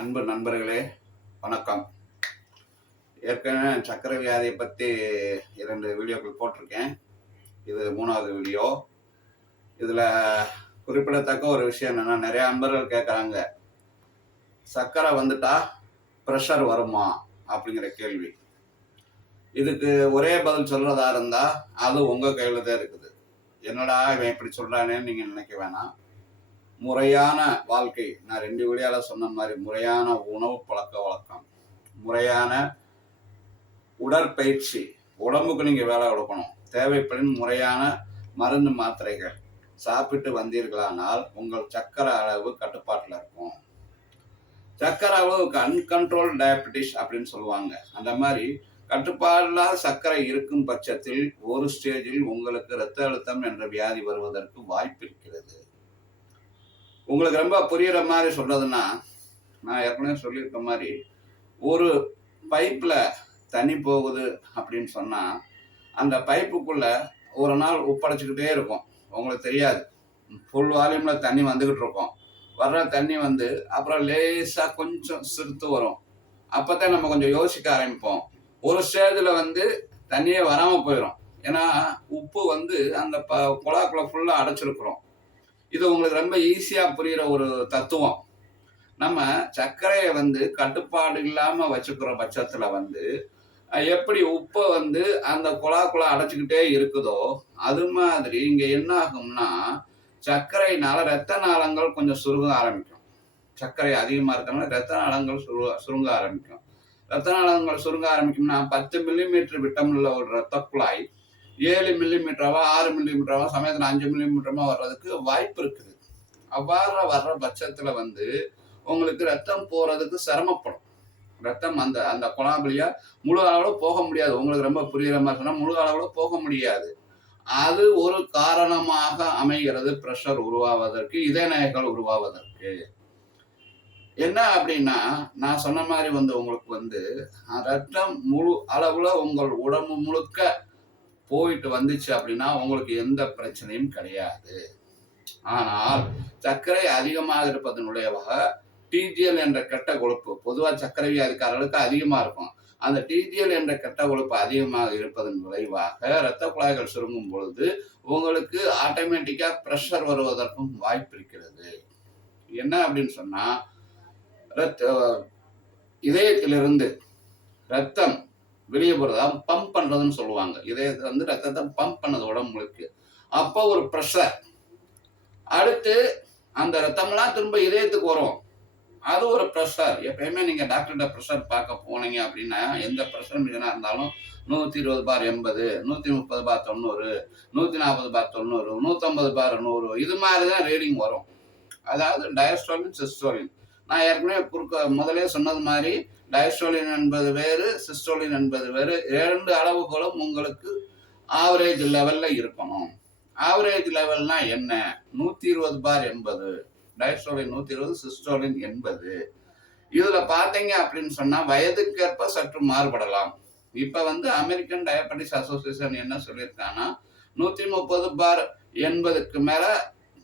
அன்பு நண்பர்களே, வணக்கம். ஏற்கனவே சர்க்கரை வியாதியை பற்றி 2 வீடியோக்கள் போட்டிருக்கேன். இது 3வது வீடியோ. இதில் குறிப்பிடத்தக்க ஒரு விஷயம் என்னென்னா, நிறைய நண்பர்கள் கேட்குறாங்க, சர்க்கரை வந்துட்டா ப்ரெஷர் வருமா அப்படிங்கிற கேள்வி. இதுக்கு ஒரே பதில் சொல்கிறதா இருந்தால் அது உங்கள் கையில் தான் இருக்குது. என்னடா இவன் இப்படி சொல்கிறானேன்னு நீங்கள் நினைக்க வேணாம். முறையான வாழ்க்கை, நான் 2 வீடியோவில் சொன்ன மாதிரி முறையான உணவு பழக்க வழக்கம், முறையான உடற்பயிற்சி, உடம்புக்கு நீங்கள் வேலை கொடுக்கணும், தேவைப்படும் முறையான மருந்து மாத்திரைகள் சாப்பிட்டு வந்தீர்களானால் உங்கள் சர்க்கரை அளவு கட்டுப்பாட்டில் இருக்கும். சர்க்கரை அளவுக்கு அன்கண்ட்ரோல் டயபெட்டிஸ் அப்படின்னு சொல்லுவாங்க. அந்த மாதிரி கட்டுப்பாடில்லாத சர்க்கரை இருக்கும் பட்சத்தில் ஒரு ஸ்டேஜில் உங்களுக்கு இரத்த அழுத்தம் என்ற வியாதி வருவதற்கு வாய்ப்பு இருக்கிறது. உங்களுக்கு ரொம்ப புரியுற மாதிரி சொல்றதுன்னா, நான் ஏற்கனவே சொல்லியிருக்க மாதிரி, ஒரு பைப்பில் தண்ணி போகுது அப்படின்னு சொன்னால் அந்த பைப்புக்குள்ள ஒரு நாள் உப்படைச்சிக்கிட்டே இருக்கும். உங்களுக்கு தெரியாது, ஃபுல் வால்யூமில் தண்ணி வந்துக்கிட்டு இருக்கும். வர்ற தண்ணி வந்து அப்புறம் லேசாக கொஞ்சம் சிறுத்து வரும். அப்போ தான் நம்ம கொஞ்சம் யோசிக்க ஆரம்பிப்போம். ஒரு ஸ்டேஜில் வந்து தண்ணியே வராமல் போயிடும். ஏன்னா உப்பு வந்து அந்த குழாக்குள்ள ஃபுல்லாக அடைச்சிருக்கிறோம். இது உங்களுக்கு ரொம்ப ஈஸியாக புரிகிற ஒரு தத்துவம். நம்ம சர்க்கரையை வந்து கட்டுப்பாடு இல்லாமல் வச்சுக்கிற பட்சத்தில் வந்து எப்படி உப்பை வந்து அந்த குழாக்குள்ள அடைச்சிக்கிட்டே இருக்குதோ, அது மாதிரி இங்கே என்ன ஆகும்னா, சர்க்கரையினால இரத்த நாளங்கள் கொஞ்சம் சுருங்க ஆரம்பிக்கும். சர்க்கரை அதிகமாக இருக்கிறதுனால இரத்த நாளங்கள் சுருங்க ஆரம்பிக்கும். இரத்த நாளங்கள் சுருங்க ஆரம்பிக்கும்னா 10 மில்லிமீட்டர் விட்டமுள்ள ஒரு இரத்த குழாய் 7 மில்லிமீட்டராவா 6 மில்லிமீட்டராவா சமயத்தில் 5 மில்லிமீட்டரமா வர்றதுக்கு வாய்ப்பு இருக்குது. அவ்வாறு வர்ற பட்சத்தில் வந்து உங்களுக்கு ரத்தம் போகிறதுக்கு சிரமப்படும். ரத்தம் அந்த அந்த குழாய் வழியா முழு அளவில் போக முடியாது. உங்களுக்கு ரொம்ப புரியுற மாதிரி சொன்னால் முழு அளவில் போக முடியாது. அது ஒரு காரணமாக அமைகிறது ப்ரெஷர் உருவாவதற்கு, இதய நோய்கள் உருவாவதற்கு. என்ன அப்படின்னா, நான் சொன்ன மாதிரி வந்து உங்களுக்கு வந்து ரத்தம் முழு அளவில் உங்கள் உடம்பு முழுக்க போயிட்டு வந்துச்சு அப்படின்னா உங்களுக்கு எந்த பிரச்சனையும் கிடையாது. ஆனால் சர்க்கரை அதிகமாக இருப்பதனுடைய டிஜிஎல் என்ற கெட்ட கொழுப்பு, பொதுவாக சர்க்கரை வியாதிக்காரர்களுக்கு அதிகமாக இருக்கும். அந்த டிஜிஎல் என்ற கெட்ட கொழுப்பு அதிகமாக இருப்பதன் விளைவாக இரத்த குழாய்கள் சுருங்கும் பொழுது உங்களுக்கு ஆட்டோமேட்டிக்காக ப்ரெஷர் வருவதற்கும் வாய்ப்பு இருக்கிறது. என்ன அப்படின்னு சொன்னா, இதயத்திலிருந்து ரத்தம் வெளியே போறதா பம்ப் பண்றதுன்னு சொல்லுவாங்க. இதயத்தை வந்து ரத்தத்தை பம்ப் பண்ணது உடம்புக்கு. அப்போ ஒரு ப்ரெஷர், அடுத்து அந்த ரத்தம்லாம் திரும்ப இதயத்துக்கு வரும். அது ஒரு ப்ரெஷர். எப்பயுமே நீங்க டாக்டர்கிட்ட ப்ரெஷர் பார்க்க போனீங்க அப்படின்னா, எந்த ப்ரெஷர் மிஷனா இருந்தாலும் 120/80, 130/90, 140/90, 150/100 இது மாதிரி தான் ரீடிங் வரும். அதாவது டயஸ்டோலின், சிஸ்டோலின். நான் ஏற்கனவே முதலே சொன்னது மாதிரி டயஸ்டோலின் என்பது வேறு, சிஸ்டோலின் என்பது வேறு. 2 அளவுகளும் உங்களுக்கு ஆவரேஜ் லெவல்ல இருக்கணும். ஆவரேஜ் லெவல்னா என்ன? 120/80, டயஸ்டோலின் 120, சிஸ்டோலின் 80. இதுல பாத்தீங்க அப்படின்னு சொன்னா வயதுக்கேற்ப சற்று மாறுபடலாம். இப்ப வந்து அமெரிக்கன் டயபெட்டிஸ் அசோசியேஷன் என்ன சொல்லியிருக்காங்கன்னா, 130/80க்கு மேல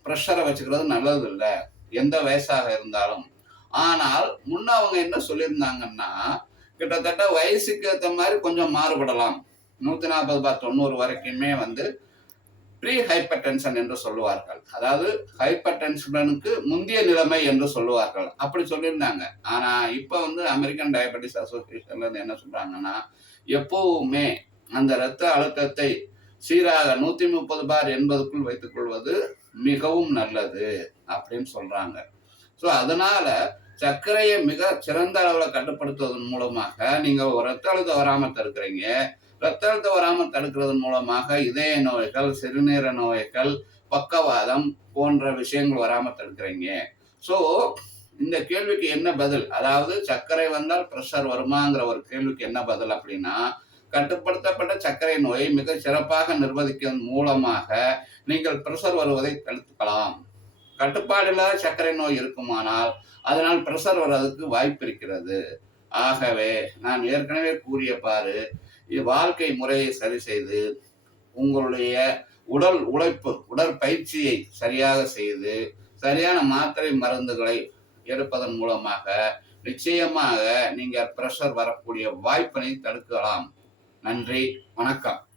ப்ரெஷரை வச்சுக்கிறது நல்லது இல்லை, எந்த வயசாக இருந்தாலும். ஆனால் முன்ன அவங்க என்ன சொல்லியிருந்தாங்கன்னா, கிட்டத்தட்ட வயசுக்கு ஏற்ற மாதிரி கொஞ்சம் மாறுபடலாம். 140/90 வரைக்குமே வந்து ப்ரீ ஹைப்பர் டென்ஷன் என்று சொல்லுவார்கள். அதாவது ஹைப்பர் டென்ஷனுக்கு முந்தைய நிலைமை என்று சொல்லுவார்கள். அப்படி சொல்லியிருந்தாங்க. ஆனா இப்ப வந்து அமெரிக்கன் டயபெட்டிஸ் அசோசியேஷன்ல இருந்து என்ன சொல்றாங்கன்னா, எப்பவுமே அந்த இரத்த அழுத்தத்தை சீராக 130/80க்குள் வைத்துக் கொள்வது மிகவும் நல்லது அப்படின்னு சொல்றாங்க. ஸோ அதனால சர்க்கரையை மிக சிறந்த அளவில் கட்டுப்படுத்துவதன் மூலமாக நீங்க ஒரு ரத்த அழுத்தம் வராமல் தடுக்கிறீங்க. ரத்த அழுத்தம் வராமல் தடுக்கிறதன் மூலமாக இதய நோய்கள், சிறுநீர நோய்கள், பக்கவாதம் போன்ற விஷயங்கள் வராமல் தடுக்கிறீங்க. ஸோ இந்த கேள்விக்கு என்ன பதில்? அதாவது சர்க்கரை வந்தால் ப்ரெஷர் வருமாங்கிற ஒரு கேள்விக்கு என்ன பதில் அப்படின்னா, கட்டுப்படுத்தப்பட்ட சர்க்கரை நோயை மிக சிறப்பாக நிர்வகிப்பதன் மூலமாக நீங்கள் ப்ரெஷர் வருவதை தடுக்கலாம். கட்டுப்பாடு இல்லாத சர்க்கரை நோய் இருக்குமானால் அதனால் ப்ரெஷர் வர்றதுக்கு வாய்ப்பு இருக்கிறது. ஆகவே நான் ஏற்கனவே கூறிய பாரு, வாழ்க்கை முறையை சரி செய்து உங்களுடைய உடல் உழைப்பு, உடற்பயிற்சியை சரியாக செய்து சரியான மாத்திரை மருந்துகளை எடுப்பதன் மூலமாக நிச்சயமாக நீங்க பிரஷர் வரக்கூடிய வாய்ப்பினை தடுக்கலாம். நன்றி, வணக்கம்.